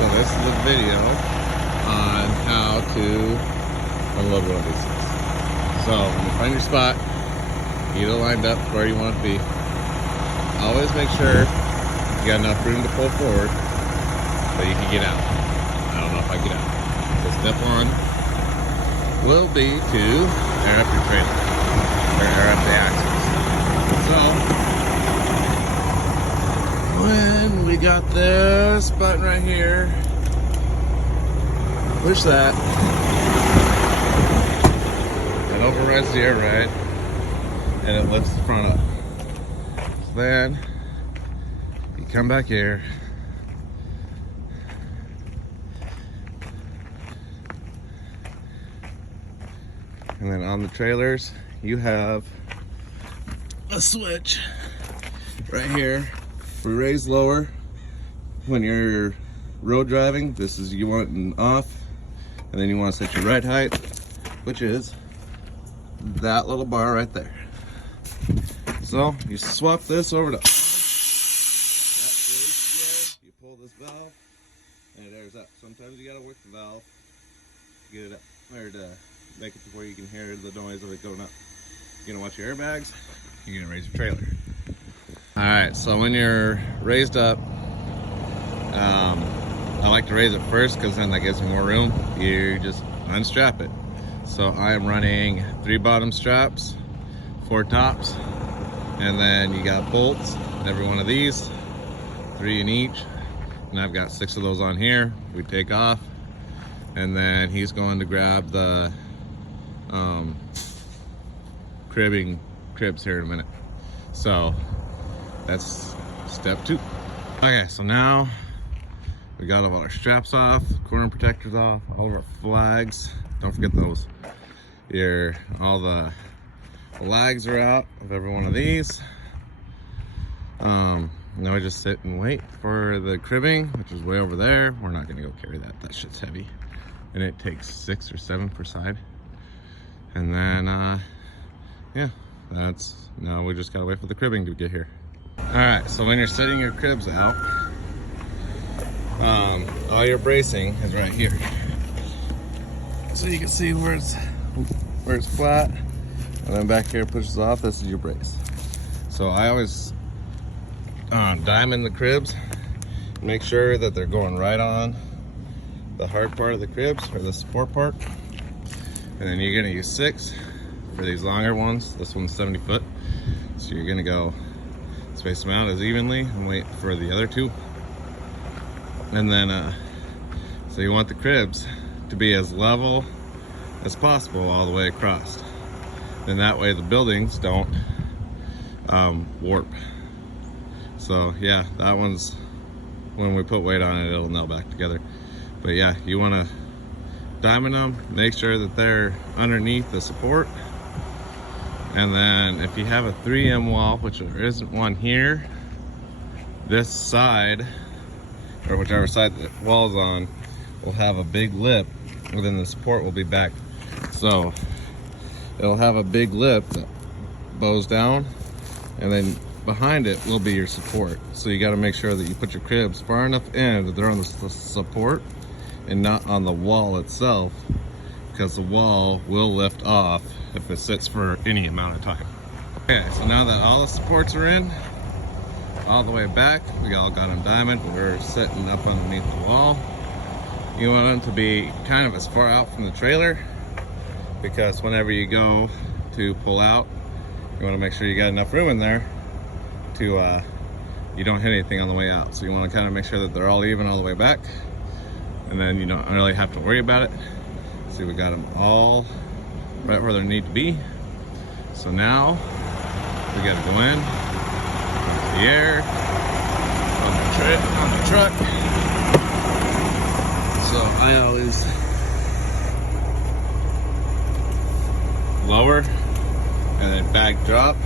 So this is the video on how to unload one of these things. So when you find your spot, get it lined up where you want it to be. Always make sure you got enough room to pull forward so you can get out. I don't know if I get out. So step one will be to air up your trailer, or air up the axles. So when we got this button right here, push that. It overrides the air ride and it lifts the front up. So then you come back here. And then on the trailers, you have a switch right here for raise lower. When you're road driving, this is you want it off, and then you want to set your ride height, which is that little bar right there. So you swap this over to on. That raise gear, you pull this valve, and it airs up. Sometimes you gotta work the valve to get it up, or to make it to where you can hear the noise of it going up. You're gonna watch your airbags, you're gonna raise your trailer. Alright, so when you're raised up, I like to raise it first because then that gives me more room. You just unstrap it. So I am running 3 bottom straps, 4 tops, and then you got bolts in every one of these, 3 in each. And I've got 6 of those on here. We take off, and then he's going to grab the cribs here in a minute. So that's step 2. Okay, so now we got all our straps off, corner protectors off, all of our flags. Don't forget those. All the flags are out of every one of these. Now I just sit and wait for the cribbing, which is way over there. We're not gonna go carry that. That shit's heavy, and it takes 6 or 7 per side. And then, yeah, now we just gotta wait for the cribbing to get here. All right, so when you're setting your cribs out, all your bracing is right here. So you can see where it's flat, and then back here it pushes off. This is your brace. So I always diamond the cribs, make sure that they're going right on the hard part of the cribs, or the support part. And then you're gonna use 6 for these longer ones. This one's 70 foot. So you're gonna go space them out as evenly and wait for the other 2. And then, so you want the cribs to be as level as possible all the way across. Then that way the buildings don't warp. So yeah, that one's, when we put weight on it, it'll nail back together. But yeah, you wanna diamond them, make sure that they're underneath the support. And then if you have a 3M wall, which there isn't one here, this side, or whichever side the wall's on, will have a big lip, and then the support will be back. So it'll have a big lip that bows down, and then behind it will be your support. So you got to make sure that you put your cribs far enough in that they're on the support and not on the wall itself, because the wall will lift off if it sits for any amount of time. Okay, so now that all the supports are in, all the way back, we all got them diamond, we're sitting up underneath the wall. You want them to be kind of as far out from the trailer, because whenever you go to pull out, you want to make sure you got enough room in there to you don't hit anything on the way out. So you want to kind of make sure that they're all even all the way back, and then you don't really have to worry about it. See, we got them all right where they need to be. So now we got to go in the air on the truck. So I always lower and then back drop.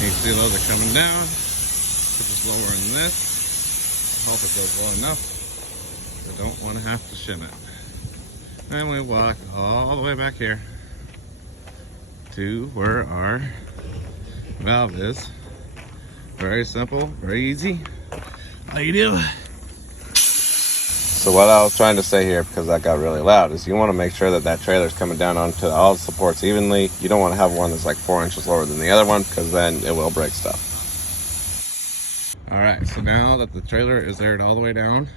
You can see those are coming down. So just lowering this. Hope it goes low enough. I don't want to have to shim it. And we walk all the way back here to where our valve is, Very simple, very easy. All you do. So what I was trying to say here, because that got really loud, is you want to make sure that that trailer is coming down onto all the supports evenly. You don't want to have one that's like 4 inches lower than the other one, because then it will break stuff. All right, so now that the trailer is aired all the way down,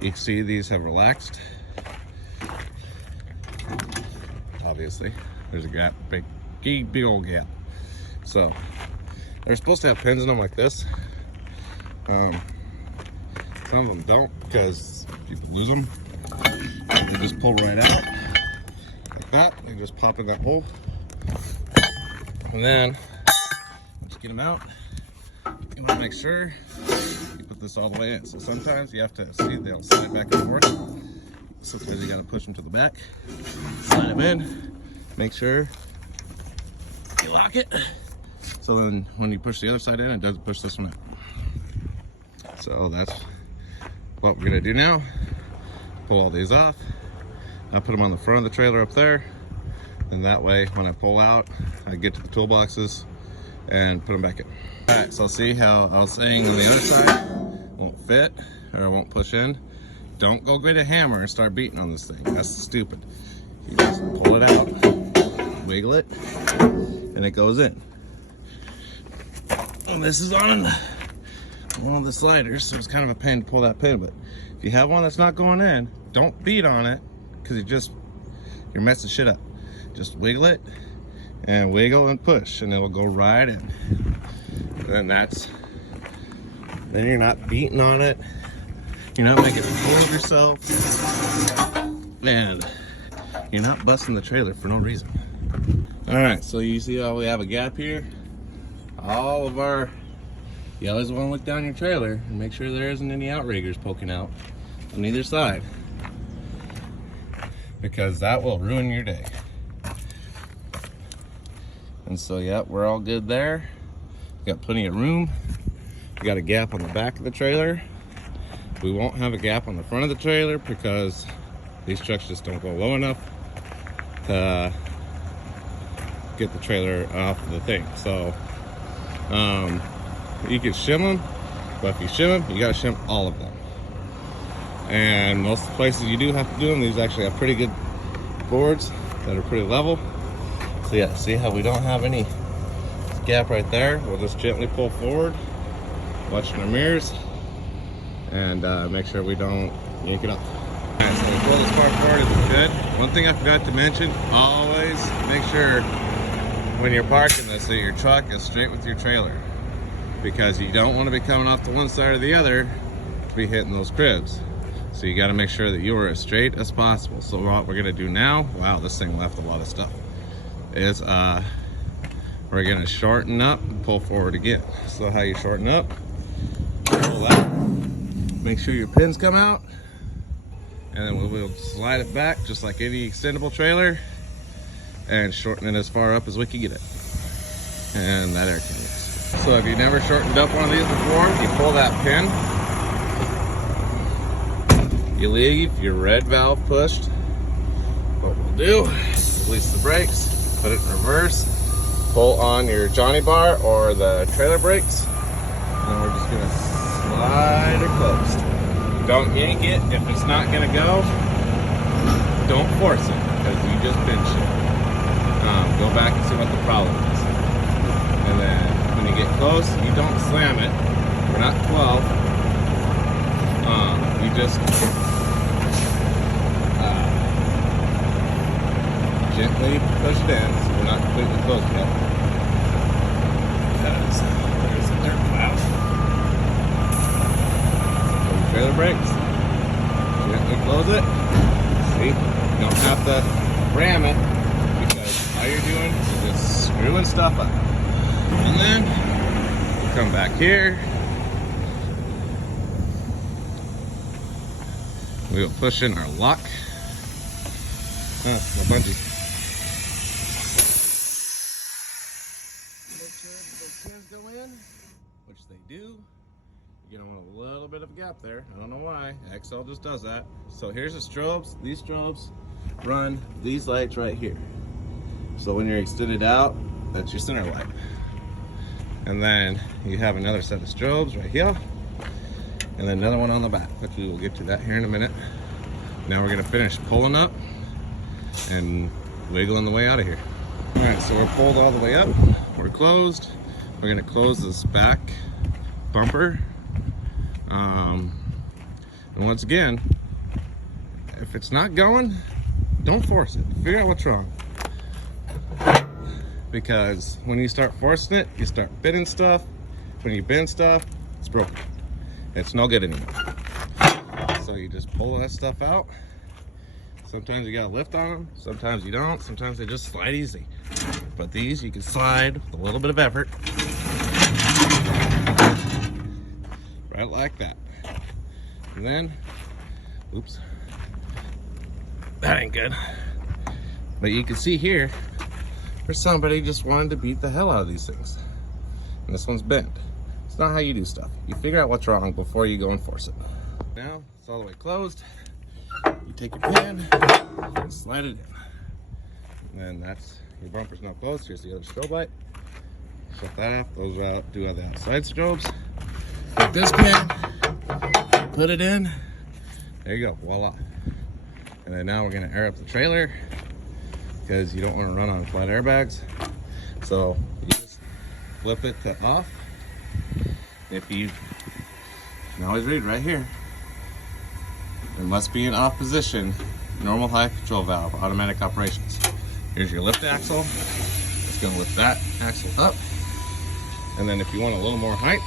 you can see these have relaxed. Obviously, there's a gap, big old gap. So they're supposed to have pins in them like this. Some of them don't, because people lose them. They just pull right out like that. They just pop in that hole, and then just get them out. You want to make sure you put this all the way in. So sometimes you have to see they'll slide back and forth. Sometimes you got to push them to the back, slide them in, make sure you lock it. So then when you push the other side in, it doesn't push this one out. So that's what we're gonna do now. Pull all these off. I put them on the front of the trailer up there. And that way, when I pull out, I get to the toolboxes and put them back in. All right, so see how I was saying on the other side, won't fit or won't push in. Don't go get a hammer and start beating on this thing. That's stupid. You just pull it out, wiggle it, and it goes in. And this is on one of the sliders, so it's kind of a pain to pull that pin, but if you have one that's not going in, don't beat on it, because you're messing shit up. Just wiggle it and wiggle and push, and it'll go right in. And then you're not beating on it, you're not making a fool of yourself, and you're not busting the trailer for no reason. All right, so you see how we have a gap here? All of our, you always want to look down your trailer and make sure there isn't any outriggers poking out on either side, because that will ruin your day. And so, yeah, we're all good there. We got plenty of room. We got a gap on the back of the trailer. We won't have a gap on the front of the trailer because these trucks just don't go low enough to get the trailer off the thing. So you can shim them, but if you shim them, you gotta shim all of them. And most of the places you do have to do them, these actually have pretty good boards that are pretty level. So yeah, see how we don't have any gap right there? We'll just gently pull forward, watching our mirrors, and make sure we don't yank it off. All right, so we pull this part forward as it's good. One thing I forgot to mention, always make sure when you're parking this that your truck is straight with your trailer, because you don't want to be coming off to one side or the other to be hitting those cribs. So you got to make sure that you are as straight as possible. So what we're gonna do now, wow, this thing left a lot of stuff, is we're gonna shorten up and pull forward again. So how you shorten up, pull out, make sure your pins come out, and then we'll slide it back just like any extendable trailer and shorten it as far up as we can get it. And that air can use. So if you've never shortened up one of these before, you pull that pin, you leave your red valve pushed. What we'll do is release the brakes, put it in reverse, pull on your Johnny bar or the trailer brakes, and we're just gonna slide it closed. Don't yank it. If it's not gonna go, don't force it, because you just pinch it. Go back and see what the problem is. And then when you get close, you don't slam it. We're not 12. You just gently push it in, so we're not completely closed yet. Because there's a dirt cloud. Pull the trailer brakes. Gently close it. See, you don't have to ram it, because all you're doing is just screwing stuff up. And then we'll come back here. We'll push in our lock. No bungee. Make sure those pins go in, which they do. You're gonna want a little bit of a gap there. I don't know why. XL just does that. So here's the strobes. These strobes run these lights right here. So when you're extended out, that's your center light. And then you have another set of strobes right here. And then another one on the back, which we will get to that here in a minute. Now we're gonna finish pulling up and wiggling the way out of here. All right, so we're pulled all the way up. We're closed. We're gonna close this back bumper. And once again, if it's not going, don't force it. Figure out what's wrong. Because when you start forcing it, you start bending stuff. When you bend stuff, it's broken. It's no good anymore. So you just pull that stuff out. Sometimes you gotta lift on them, sometimes you don't, sometimes they just slide easy. But these you can slide with a little bit of effort. Right like that. And then, oops, that ain't good. But you can see here, where somebody just wanted to beat the hell out of these things. And this one's bent. It's not how you do stuff. You figure out what's wrong before you go and force it. Now, it's all the way closed. You take your pin and slide it in. And then that's, your bumper's now closed. Here's the other strobe light. Shut that off. Those are out, do the outside strobes. Take this pin, put it in. There you go, voila. And then now we're gonna air up the trailer because you don't want to run on flat airbags. So you just flip it to off. If you can always read right here, it must be in off position, normal high control valve, automatic operations. Here's your lift axle. It's gonna lift that axle up. And then if you want a little more height,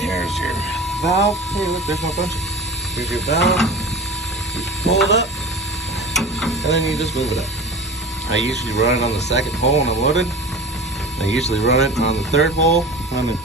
there's your valve. Hey, look, there's no bunching. Here's your valve. You pull it up, and then you just move it up. I usually run it on the second hole when I'm loaded. I usually run it on the third hole on the